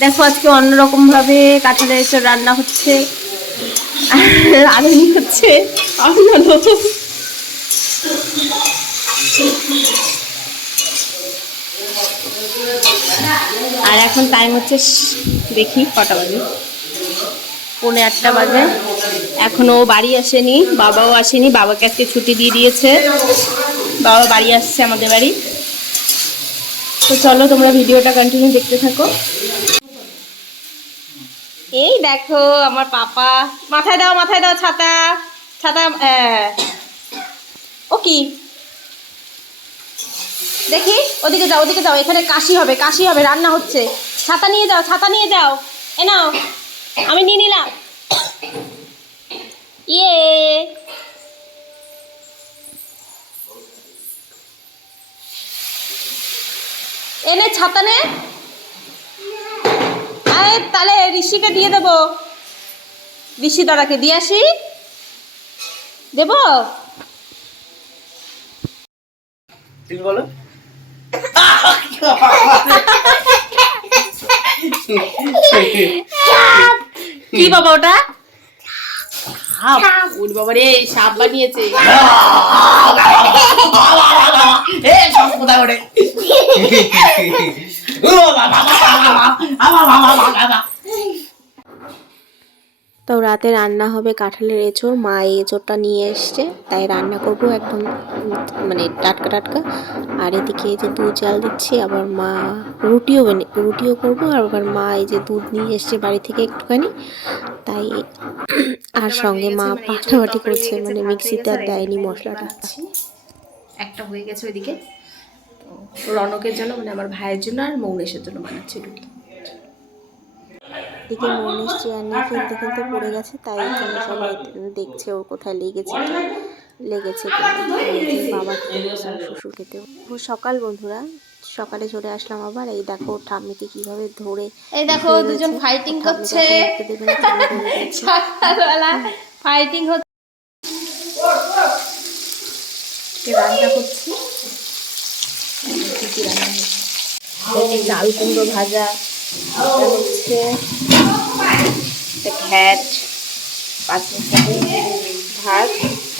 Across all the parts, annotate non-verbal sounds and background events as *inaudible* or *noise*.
দেখো আজকে অন্যরকম ভাবে কাঁঠালের এঁচড় রান্না হচ্ছে। রাঁধুনি হচ্ছে। আর এখন টাইম হচ্ছে দেখি কটা বাজে। পৌনে আটটা বাজে। এখনও ও বাড়ি আসেনি, বাবাও আসেনি, বাবাকে আজকে ছুটি দিয়ে দিয়েছে। বাবা বাড়ি আসছে আমাদের বাড়ি। তো চলো তোমরা ভিডিওটা কন্টিনিউ দেখতে থাকো। এই দেখো আমার পাপা। মাথায় দাও মাথায় দাও ছাতা। ছাতা। ও কি? দেখি, ওদিকে যাও ওদিকে যাও, এখানে কাশি হবে কাশি হবে, রান্না হচ্ছে। ছাতা নিয়ে যাও, ছাতা নিয়ে যাও। এ নাও, আমি নিয়ে নিলাম। ইয়ে। এনে ছাতা নে। আয় তাহলে ঋষিকে দিয়ে দেবো। ঋষি দাদাকে দিয়ে আসি। দেবো? তুমি বলো। কি বাবা ওটা? সাপ। ওর বাবা রে সাপ বানিয়েছে। এ সব কোথায় ওঠে ও বাবা বাবা বাবা বাবা বাবা তো রাতে রান্না হবে কাঁঠালের এঁচোড়। মা এই এঁচোড়টা নিয়ে এসছে তাই রান্না করব একদম মানে টাটকা টাটকা। আর এদিকে এই যে দুধ জাল দিচ্ছি আবার মা রুটিও বানি রুটিও করব আর আবার মা এই যে দুধ নিয়ে এসছে বাড়ি থেকে একটুখানি। তাই আর সঙ্গে মা পাঠাপাটি করছে মানে মিক্সিতে আর দেয়নি মশলাটা। একটা হয়ে গেছে ওইদিকে। তো রনকের জন্য মানে আমার ভাইয়ের জন্য আর মৌনেশের জন্য বানাচ্ছি রুটি। এদিকে মনীষ চেয়ার নিয়ে খেলতে খেলতে পড়ে গেছে তাই এখানে সবাই দেখছে ওর কোথায় লেগেছে লেগেছে। বাবা শ্বশুর খেতে। ও সকাল বন্ধুরা সকালে চলে আসলাম আবার এই দেখো ওর ঠাম্মিকে কীভাবে ধরে এই দেখো দুজন ফাইটিং করছে। *laughs* সকালবেলা ফাইটিং হচ্ছে। রান্না করছি? ডাল কুমড়ো ভাজা। হচ্ছে ঘ্যাট পাঁচ ভাত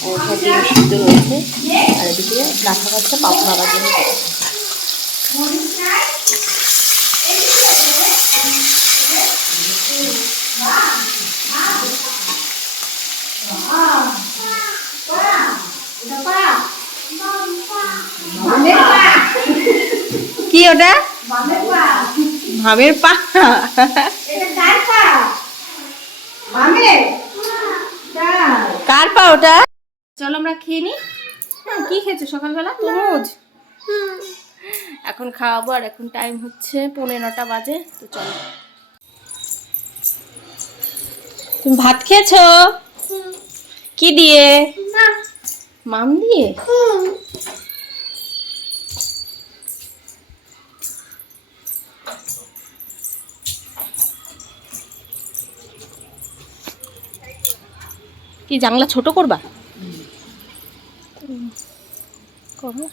আর ডিম সিদ্ধ রয়েছে আর এদিকে পাপড় জন্য কি ওটা? ভামের পা? কার পা ওটা? চলো আমরা খেয়ে নি। হ্যাঁ, কি খেয়েছো সকালবেলা? তরমুজ? এখন খাওয়াবো আর এখন টাইম হচ্ছে পৌনে নটা বাজে তো চলো। তুমি ভাত খেয়েছো? কি দিয়ে? মাম দিয়ে? কি জানলা ছোট করবা? করো।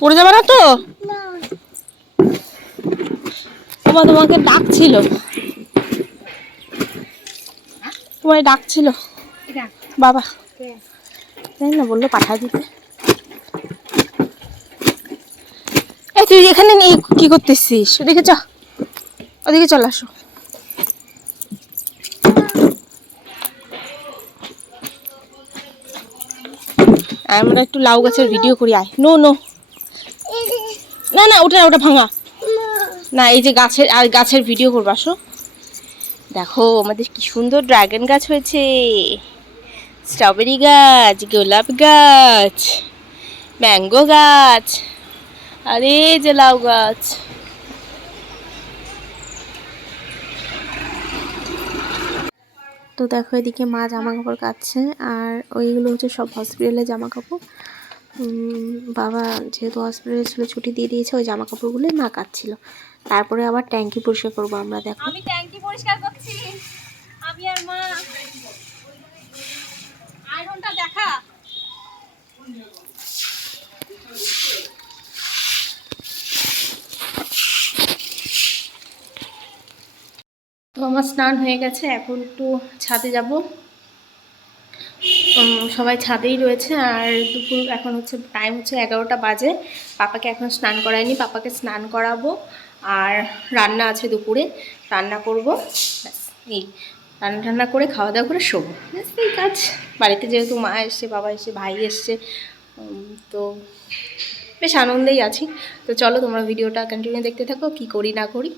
পড়ে যাবে না তো? তোমার তোমাকে ডাকছিল। তোমার ডাকছিল। বাবা। জানি না বলল পাঠায় দিতে। এই তুই এখানে নেই কি করতেছিস? ওদিকে চ। ওদিকে চল আসো। আমরা একটু লাউ গাছের ভিডিও করি, আয়। No no. না না, ওটা ওটা ভাঙা। না, এই যে গাছের, আর গাছের ভিডিও করব, আসো। দেখো, আমাদের কি সুন্দর ড্রাগন গাছ হয়েছে। স্ট্রবেরি গাছ, গোলাপ গাছ ম্যাঙ্গো গাছ। আর, যে লাউ গাছ। তো দেখো এদিকে মা জামা কাপড় কাচ্ছে, আর ওইগুলো হচ্ছে সব হসপিটালে জামা কাপড় বাবা যেহেতু হসপিটালে ছিল, ছুটি দিয়ে দিয়েছে, ওই জামা কাপড়গুলো মা কাচ্ছিল। তারপরে আবার ট্যাঙ্কি পরিষ্কার করব আমরা, দেখো। আমি ট্যাঙ্কি পরিষ্কার করছি। আমি আর মা। আয়রনটা দেখা। আমার স্নান হয়ে গেছে, এখন একটু ছাদে যাব। সবাই ছাদেই রয়েছে আর দুপুর এখন হচ্ছে টাইম হচ্ছে এগারোটা বাজে। পাপাকে এখন স্নান করায়নি, পাপাকে স্নান করাবো আর রান্না আছে দুপুরে, রান্না করব। এই রান্না টান্না করে খাওয়া দাওয়া করে শোবো। এই কাজ। বাড়িতে যেহেতু মা এসছে, বাবা এসছে, ভাই এসছে তো বেশ আনন্দেই আছি। তো চলো তোমরা ভিডিওটা কন্টিনিউ দেখতে থাকো, কি করি না করি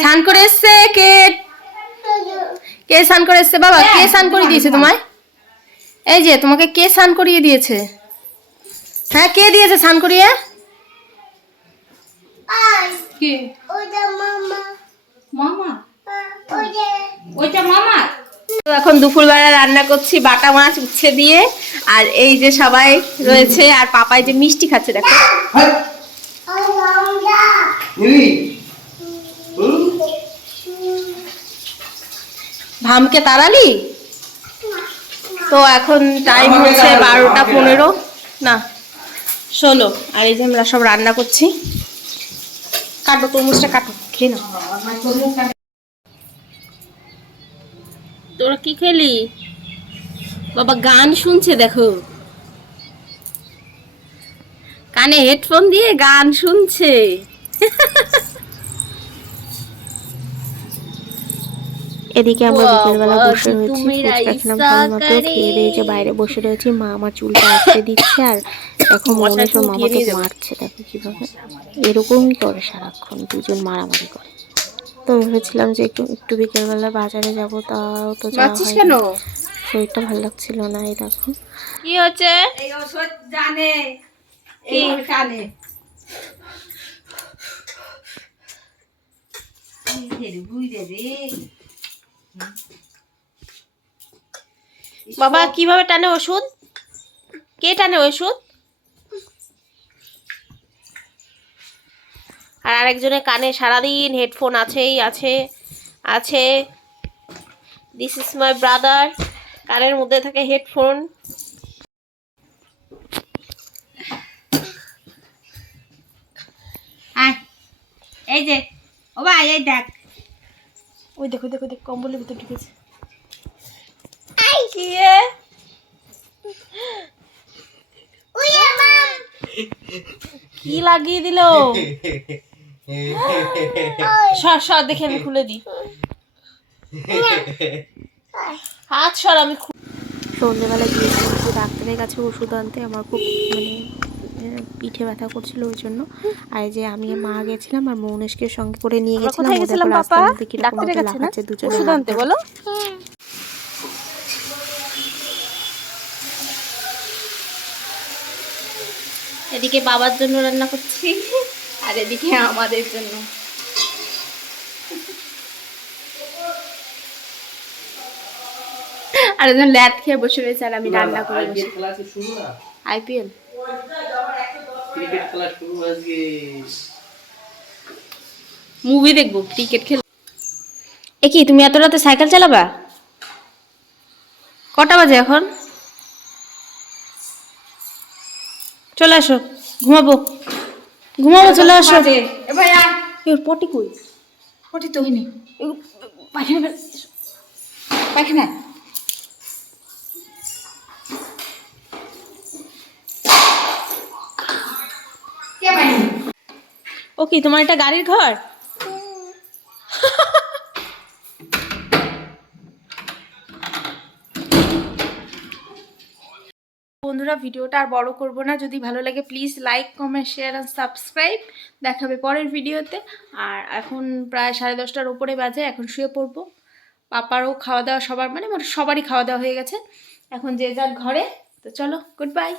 স্নান করে এসছে কে কে স্নান করে এসছে? বাবা কে স্নান করিয়ে দিয়েছে তোমায়? এই যে তোমাকে কে স্নান করিয়ে দিয়েছে? হ্যাঁ কে দিয়েছে স্নান করিয়ে? কে? মামা। ওইটা মামা। তো এখন দুপুরবেলা রান্না করছি বাটা মাছ উচ্ছে দিয়ে আর এই যে সবাই রয়েছে আর পাপাই যে মিষ্টি খাচ্ছে দেখো? ভামকে তাড়ালি? তো এখন টাইম হচ্ছে বারোটা পনেরো। না ষোলো। আর এই যে আমরা সব রান্না করছি। কাটো তরমুজটা কাটো খেয়ে নাও। তোরা কি খেলি? বাবা গান শুনছে দেখো। কানে হেডফোন দিয়ে গান শুনছে। *laughs* এদিকে আমরা বিকেলবেলা বসে রয়েছি ফুচকা খেলাম মতো খেয়ে দিয়ে যে বাইরে বসে রয়েছি মা আমার চুলটা আঁচড়ে দিচ্ছে আর এখন মনে সব মামাকে মারছে দেখো কীভাবে। এরকমই করে সারাক্ষণ দুজন মারামারি করে। তো ভেবেছিলাম যে একটু একটু বিকেলবেলা বাজারে যাব তাও তো যাওয়া মারছিস কেন? শরীরটা ভালো লাগছিল না এই দেখো। কি হচ্ছে? এই ওষুধ জানে কি? বুঝে রে বাবা, কীভাবে টানে ওষুধ? কে টানে ওষুধ? আর আরেকজনের কানে সারাদিন হেডফোন আছেই, আছে আছে। দিস ইজ মাই ব্রাদার কানের মধ্যে থাকে হেডফোন। এই যে, ও ভাই, এই দেখ। ওই দেখো দেখো দেখ কম্বলের ভিতর ঢুকেছে। কি? লাগিয়ে দিল? সর সর দেখে আমি খুলে দিই। হাত সর আমি সন্ধ্যেবেলা গিয়েছিলাম ডাক্তারের কাছে ওষুধ আনতে আমার খুব মানে পিঠে ব্যথা করছিল ওই জন্য। আর যে আমি মা গেছিলাম আর মৌনেশকে সঙ্গে করে নিয়ে গেছিলাম রাস্তার মধ্যে কীরকম দুজনে বলো। এদিকে বাবার জন্য রান্না করছি আর এদিকে আমাদের জন্য। আর একজন ল্যাদ খেয়ে বসে রয়েছে আর আমি রান্না করে বসে। আইপিএল? ক্রিকেট খেলা শুরু আজকে। মুভি দেখব ক্রিকেট খেল এ কি তুমি এত রাতে সাইকেল চালাবা? কটা বাজে এখন? চলে আসো ঘুমাবো। ঘুমাবো চলে আসো। এবার এর পটি কই? পটি তো পায়খানা পায়খানা। কি, তোমার এটা গাড়ির ঘর? বন্ধুরা, ভিডিওটা আর বড় করব না। যদি ভালো লাগে please like comment share and subscribe দেখাবে পরের ভিডিওতে। আর এখন প্রায় সাড়ে দশটার উপরে বাজে, এখন শুয়ে পড়ব। পাপারও খাওয়া দাওয়া সবার মানে সবারই খাওয়া দাওয়া হয়ে গেছে। এখন যে যার ঘরে। তো চলো গুড বাই